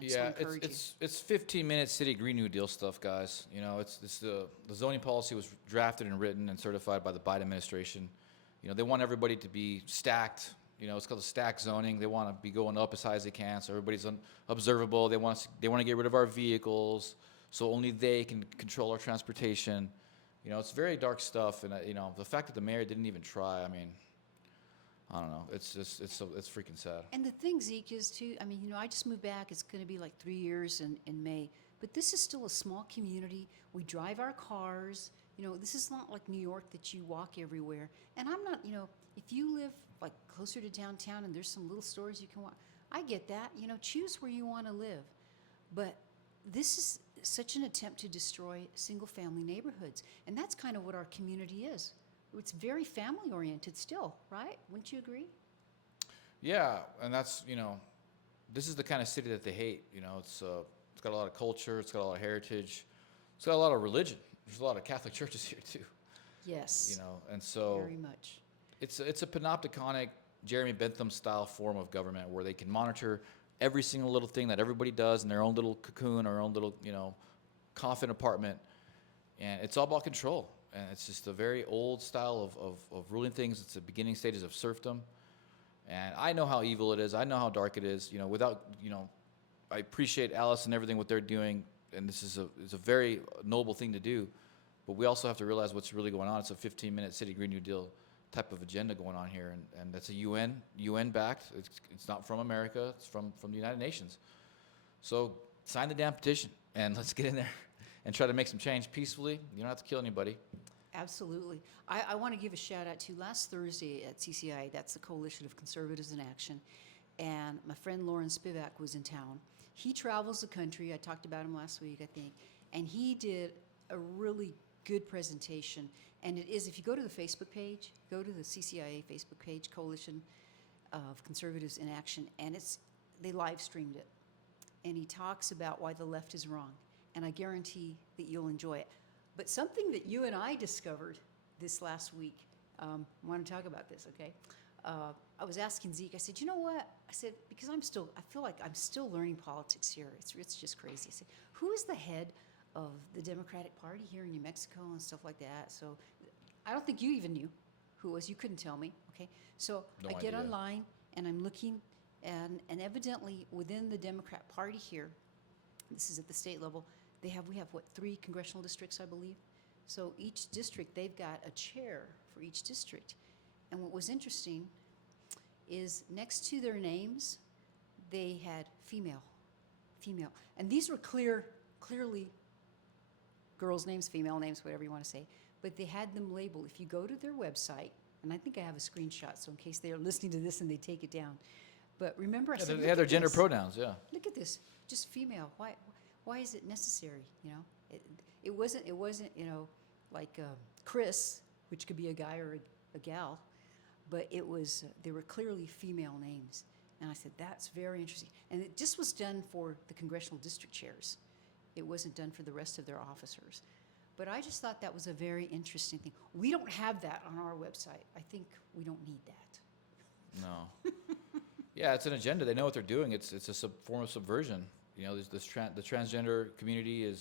I just want to encourage you. It's 15-minute city Green New Deal stuff, guys. It's the zoning policy was drafted and written and certified by the Biden administration. They want everybody to be stacked. It's called the stack zoning. They want to be going up as high as they can, so everybody's observable. They want to get rid of our vehicles, so only they can control our transportation. It's very dark stuff, and the fact that the mayor didn't even try. I mean, I don't know. It's freaking sad. And the thing, Zeke, is too. I mean, I just moved back. It's going to be like 3 years in May. But this is still a small community. We drive our cars This is not like New York that you walk everywhere. And I'm not, if you live like closer to downtown and there's some little stores you can walk, I get that. Choose where you want to live. But this is such an attempt to destroy single family neighborhoods. And that's kind of what our community is. It's very family oriented still, right? Wouldn't you agree? Yeah, and that's, this is the kind of city that they hate. It's got a lot of culture, it's got a lot of heritage, it's got a lot of religion. There's a lot of Catholic churches here too. Yes. And so Very much. it's a panopticonic Jeremy Bentham style form of government where they can monitor every single little thing that everybody does in their own little cocoon or own little, coffin apartment. And it's all about control. And it's just a very old style of ruling things. It's the beginning stages of serfdom. And I know how evil it is. I know how dark it is. I appreciate Alice and everything what they're doing. And this is a very noble thing to do. But we also have to realize what's really going on. It's a 15-minute City Green New Deal type of agenda going on here. And that's a UN backed. It's not from America. It's from the United Nations. So sign the damn petition and let's get in there and try to make some change peacefully. You don't have to kill anybody. Absolutely. I want to give a shout out to last Thursday at CCI, that's the Coalition of Conservatives in Action, and my friend Lauren Spivak was in town. He travels the country. I talked about him last week, I think, and he did a really good presentation. And it is, if you go to the Facebook page, go to the CCIA Facebook page, Coalition of Conservatives in Action, and they live streamed it. And he talks about why the left is wrong, and I guarantee that you'll enjoy it. But something that you and I discovered this last week, I want to talk about this, okay? I was asking Zeke, I said, you know what? I said, because I feel like I'm still learning politics here. It's just crazy. I said, who is the head of the Democratic Party here in New Mexico and stuff like that? So I don't think you even knew who it was. You couldn't tell me, okay? So No I get idea. online and I'm looking, and evidently within the Democrat Party here, this is at the state level, we have what, 3 congressional districts, I believe. So each district, they've got a chair for each district. And what was interesting is next to their names, they had female. And these were clearly girls' names, female names, whatever you want to say. But they had them labeled. If you go to their website, and I think I have a screenshot, so in case they're listening to this and they take it down. But remember, I said, They have their gender this. pronouns, yeah. Look at this, just female. Why is it necessary? It wasn't like Chris, which could be a guy or a gal, but it was they were clearly female names. And I said, that's very interesting. And it just was done for the congressional district chairs. It wasn't done for the rest of their officers. But I just thought that was a very interesting thing. We don't have that on our website. I think we don't need that. No. Yeah, it's an agenda. They know what they're doing. It's a form of subversion. The transgender community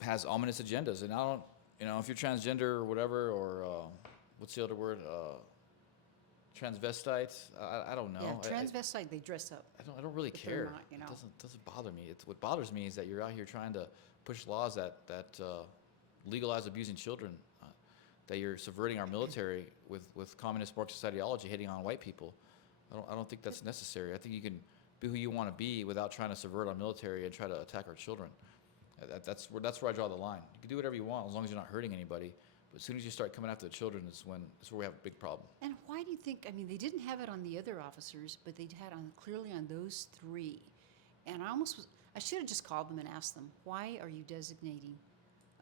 has ominous agendas, and I don't, if you're transgender or whatever, or what's the other word, transvestite. I don't know. Yeah, transvestite, they dress up. I don't really But they're care. not, It doesn't bother me. What bothers me is that you're out here trying to push laws that legalize abusing children, that you're subverting our military with communist Marxist ideology, hitting on white people. I don't think that's necessary. I think you can be who you want to be without trying to subvert our military and try to attack our children. That's where I draw the line. You can do whatever you want as long as you're not hurting anybody. But as soon as you start coming after the children, that's where we have a big problem. And why do you think, they didn't have it on the other officers, but they had clearly on those 3. And I should have just called them and asked them, why are you designating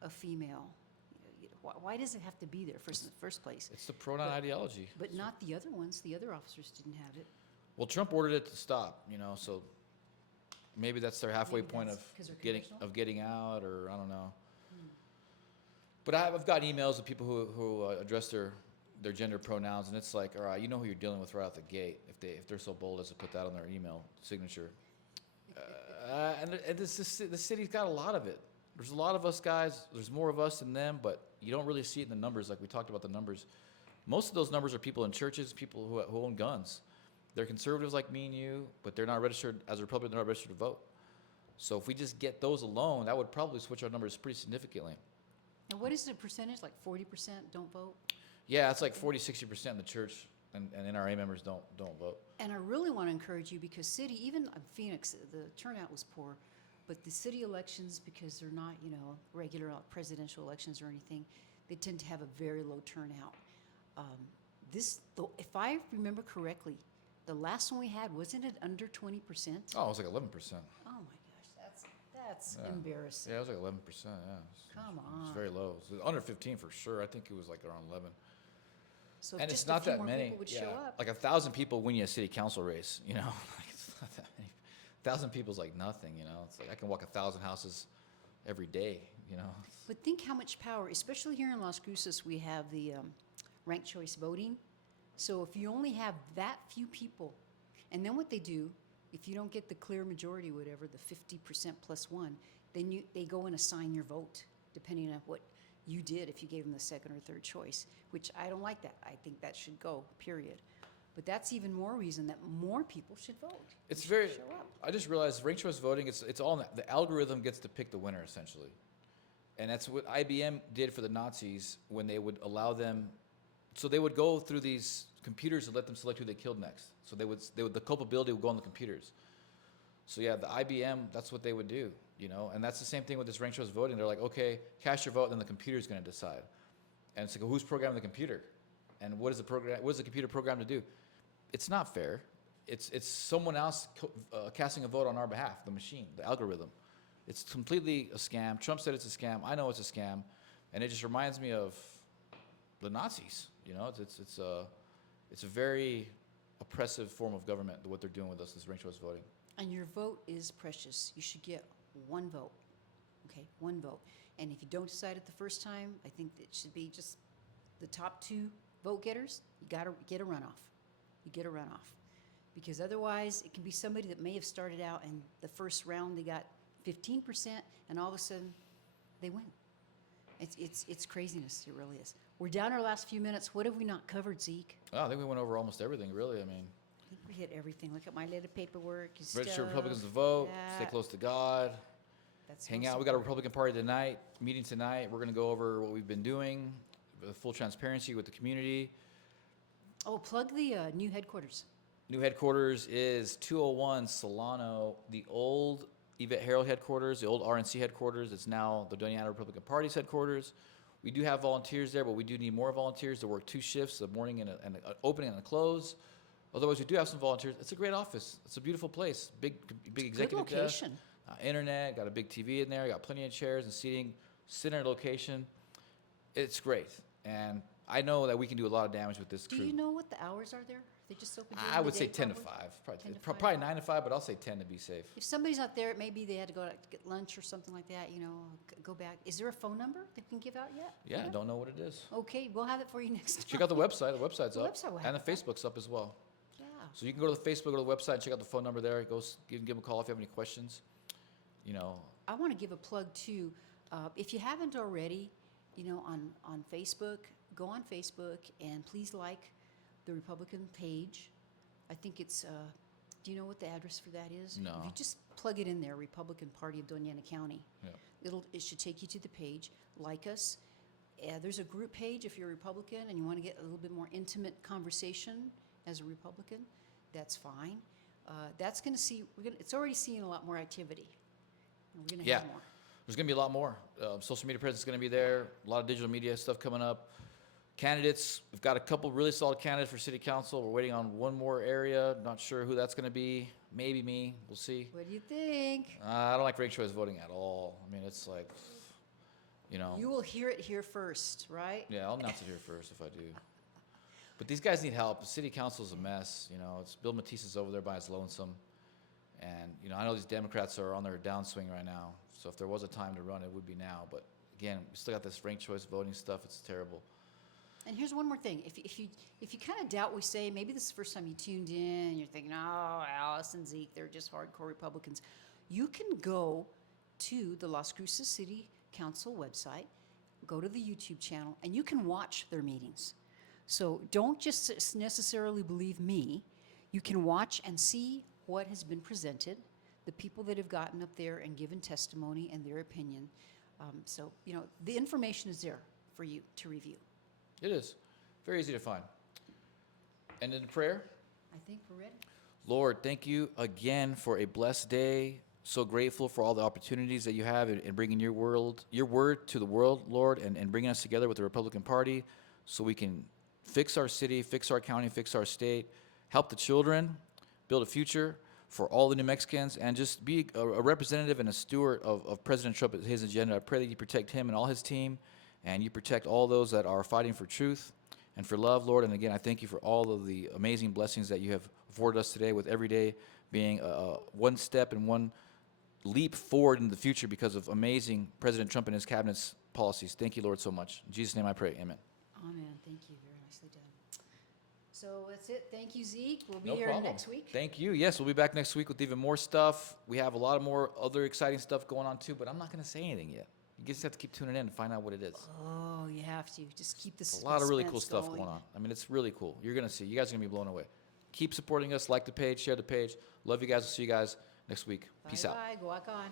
a female? Why does it have to be there in the first place? It's the pronoun ideology. But not the other ones. The other officers didn't have it. Well, Trump ordered it to stop, so maybe that's their halfway Maybe point that's 'cause they're congressional? of getting out, or I don't know. But I've gotten emails of people who address their gender pronouns, and it's like, all right, you know who you're dealing with right out the gate if they're so bold as to put that on their email signature. And the city's got a lot of it. There's a lot of us guys. There's more of us than them, but you don't really see it in the numbers like we talked about the numbers. Most of those numbers are people in churches, people who own guns. They're conservatives like me and you, but they're not registered as a Republican. They're not registered to vote. So if we just get those alone, that would probably switch our numbers pretty significantly. And what is the percentage? Like 40% don't vote? Yeah, it's like 40-60% in the church, and NRA members don't vote. And I really want to encourage you because even Phoenix, the turnout was poor, But the city elections, because they're not, regular presidential elections or anything, they tend to have a very low turnout. Though, if I remember correctly, the last one we had, wasn't it under 20%? Oh, it was like 11%. Oh my gosh, that's Yeah. embarrassing. Yeah, it was like 11%. Yeah. Come It's on. very low. It was under 15 for sure. I think it was like around 11. So if And just it's not a few that more many. people would Yeah. show up. Like 1,000 people win you a city council race. Like it's not that many. 1,000 people's like nothing. It's like I can walk 1,000 houses every day. But think how much power, especially here in Las Cruces, we have the ranked choice voting. So if you only have that few people, and then what they do, if you don't get the clear majority, whatever, the 50% plus one, then they go and assign your vote, depending on what you did, if you gave them the second or third choice, which I don't like that. I think that should go, period. But that's even more reason that more people should vote. It's Should very. show up. I just realized ranked choice voting. It's all in the algorithm gets to pick the winner essentially, and that's what IBM did for the Nazis when they would allow them. So they would go through these computers and let them select who they killed next. So the culpability would go on the computers. So yeah, the IBM, that's what they would do, and that's the same thing with this ranked choice voting. They're like, okay, cast your vote, then the computer's going to decide. And it's like, who's programming the computer, and what is the computer programmed to do? It's not fair. It's someone else casting a vote on our behalf, the machine, the algorithm. It's completely a scam. Trump said it's a scam. I know it's a scam, and it just reminds me of the Nazis. It's a very oppressive form of government, what they're doing with us, this ranked choice voting. And your vote is precious. You should get one vote. Okay, one vote. And if you don't decide it the first time, I think it should be just the top two vote getters. You got to get a runoff. You get a runoff. Because otherwise, it can be somebody that may have started out and the first round they got 15%, and all of a sudden they win. It's craziness. It really is. We're down our last few minutes. What have we not covered, Zeke? Oh, I think we went over almost everything, really. I mean, I think we hit everything. Look at my little paperwork and register stuff. Republicans to vote, stay that. close to God, That's hang most out. We got a important. Republican Party meeting tonight. We're going to go over what we've been doing, with full transparency with the community. Oh, plug the new headquarters. New headquarters is 201 Solano, the old Yvette Herald headquarters, the old RNC headquarters. It's now the Doña Ana Republican Party's headquarters. We do have volunteers there, but we do need more volunteers to work 2 shifts, a morning and an opening and a close. Otherwise, we do have some volunteers. It's a great office. It's a beautiful place. Big executive Good location. desk, internet, got a big TV in there, got plenty of chairs and seating, center location. It's great. And I know that we can do a lot of damage with this Do crew. you know what the hours are there? They just open during I the would day, say 10 to probably? 5. 10 to Probably 5? 9 to 5, but I'll say 10 to be safe. If somebody's not there, maybe they had to go to get lunch or something like that, go back. Is there a phone number that we can give out yet? Yeah, I don't know what it is. Okay, we'll have it for you next time. Check out the website. The website's The up. website will And have the it. Facebook's up as well. Yeah. So you can go to the Facebook, go to the website, check out the phone number there. Give them a call if you have any questions. I want to give a plug too. If you haven't already, on Facebook, go on Facebook and please like the Republican page. I think it's, do you know what the address for that is? No. If you just plug it in there, Republican Party of Doña Ana County. Yeah. It should take you to the page. Like us. There's a group page if you're a Republican and you want to get a little bit more intimate conversation as a Republican. That's fine. That's going to see. It's already seeing a lot more activity. And we're going to have more. There's going to be a lot more. Social media presence is going to be there. A lot of digital media stuff coming up. Candidates, we've got a couple really solid candidates for city council. We're waiting on one more area. Not sure who that's going to be. Maybe me. We'll see. What do you think? I don't like ranked choice voting at all. I mean, it's like, You will hear it here first, right? Yeah, I'll announce it here first if I do. But these guys need help. The city council's a mess. It's Bill Matisse's over there by his lonesome. And, I know these Democrats are on their downswing right now. So if there was a time to run, it would be now. But again, we still got this ranked choice voting stuff. It's terrible. And here's one more thing. If you kind of doubt what we say, maybe this is the first time you tuned in and you're thinking, oh, Alice and Zeke, they're just hardcore Republicans. You can go to the Las Cruces City Council website, go to the YouTube channel, and you can watch their meetings. So don't just necessarily believe me. You can watch and see what has been presented, the people that have gotten up there and given testimony and their opinion. So, the information is there for you to review. It is. Very easy to find. And in prayer, I think we're ready. Lord, thank you again for a blessed day. so grateful for all the opportunities that you have in bringing your word to the world, Lord, and bringing us together with the Republican Party so we can fix our city, fix our county, fix our state, help the children, build a future for all the New Mexicans, and just be a representative and a steward of President Trump and his agenda. I pray that you protect him and all his team, and you protect all those that are fighting for truth and for love, Lord. And again, I thank you for all of the amazing blessings that you have afforded us today, with every day being one step and one leap forward in the future because of amazing President Trump and his cabinet's policies. Thank you, Lord, so much. In Jesus' name I pray. Amen. Amen. Thank you. Very nicely done. So that's it. Thank you, Zeke. We'll be No here problem. next week. Thank you. Yes, we'll be back next week with even more stuff. We have a lot of more other exciting stuff going on too, but I'm not going to say anything yet. You just have to keep tuning in and find out what it is. Oh, you have to. Just keep the A lot of really cool suspense stuff going on. I mean, it's really cool. You're going to see. You guys are going to be blown away. Keep supporting us. Like the page, share the page. Love you guys. We'll see you guys next week. Peace out. Bye-bye. Go on.